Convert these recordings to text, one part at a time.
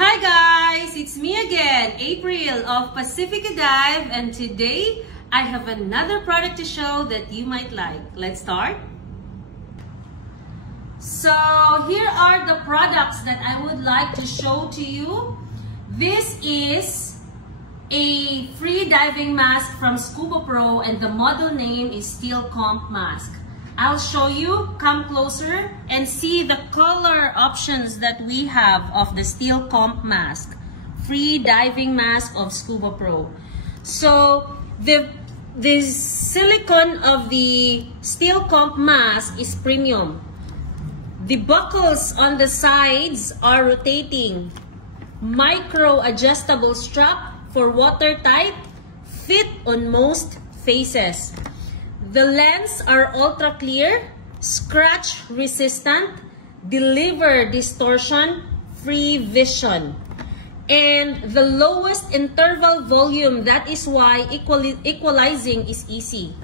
Hi guys, it's me again, April of Pacifica Dive, and today I have another product to show that you might like. Let's start. So here are the products that I would like to show to you. This is a free diving mask from Scuba Pro, and the model name is Steel Comp Mask. I'll show you, come closer and see the color options that we have of the Steel Comp Mask, free diving mask of Scuba Pro. So the silicone of the Steel Comp Mask is premium. The buckles on the sides are rotating, micro adjustable strap for watertight, fit on most faces. The lens are ultra clear, scratch resistant, deliver distortion free vision, and the lowest interval volume. That is why equalizing is easy.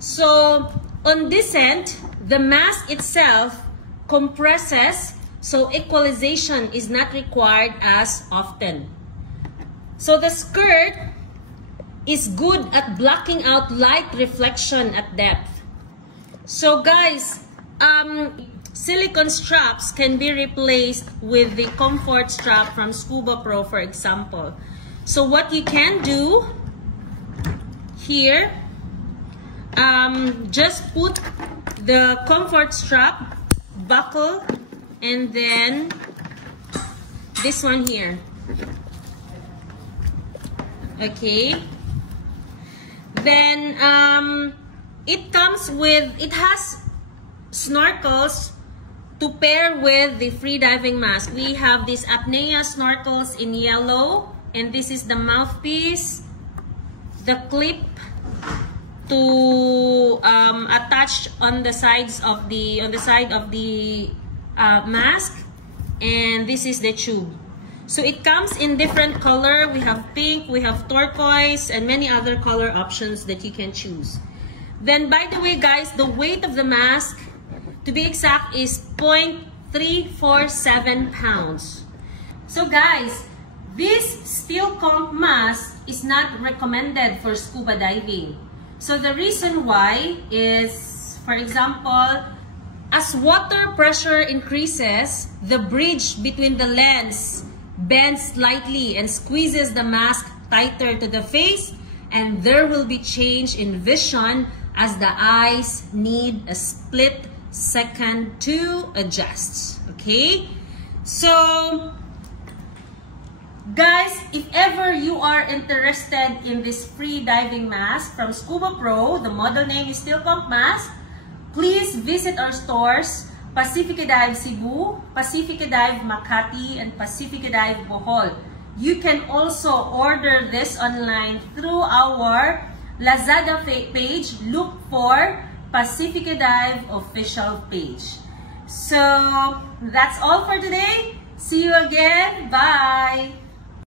So on descent, the mask itself compresses, so equalization is not required as often. So the skirt is good at blocking out light reflection at depth. So guys, silicone straps can be replaced with the comfort strap from Scuba Pro, for example. So what you can do here, just put the comfort strap, buckle, and then this one here. Okay. Then it has snorkels to pair with the free diving mask. We have these apnea snorkels in yellow, and this is the mouthpiece, the clip to attach on the sides of the mask, and this is the tube. So it comes in different color. We have pink, we have turquoise, and many other color options that you can choose. Then, by the way, guys, the weight of the mask, to be exact, is 0.347 pounds. So guys, this Steel Comp mask is not recommended for scuba diving. So the reason why is, for example, as water pressure increases, the bridge between the lens bends slightly and squeezes the mask tighter to the face, and there will be change in vision as the eyes need a split second to adjust. Okay, so guys, if ever you are interested in this free diving mask from Scuba Pro, the model name is Steel Comp Mask, please visit our stores, Pacifica Dive Cebu, Pacifica Dive Makati, and Pacifica Dive Bohol. You can also order this online through our Lazada page. Look for Pacifica Dive official page. So that's all for today. See you again. Bye!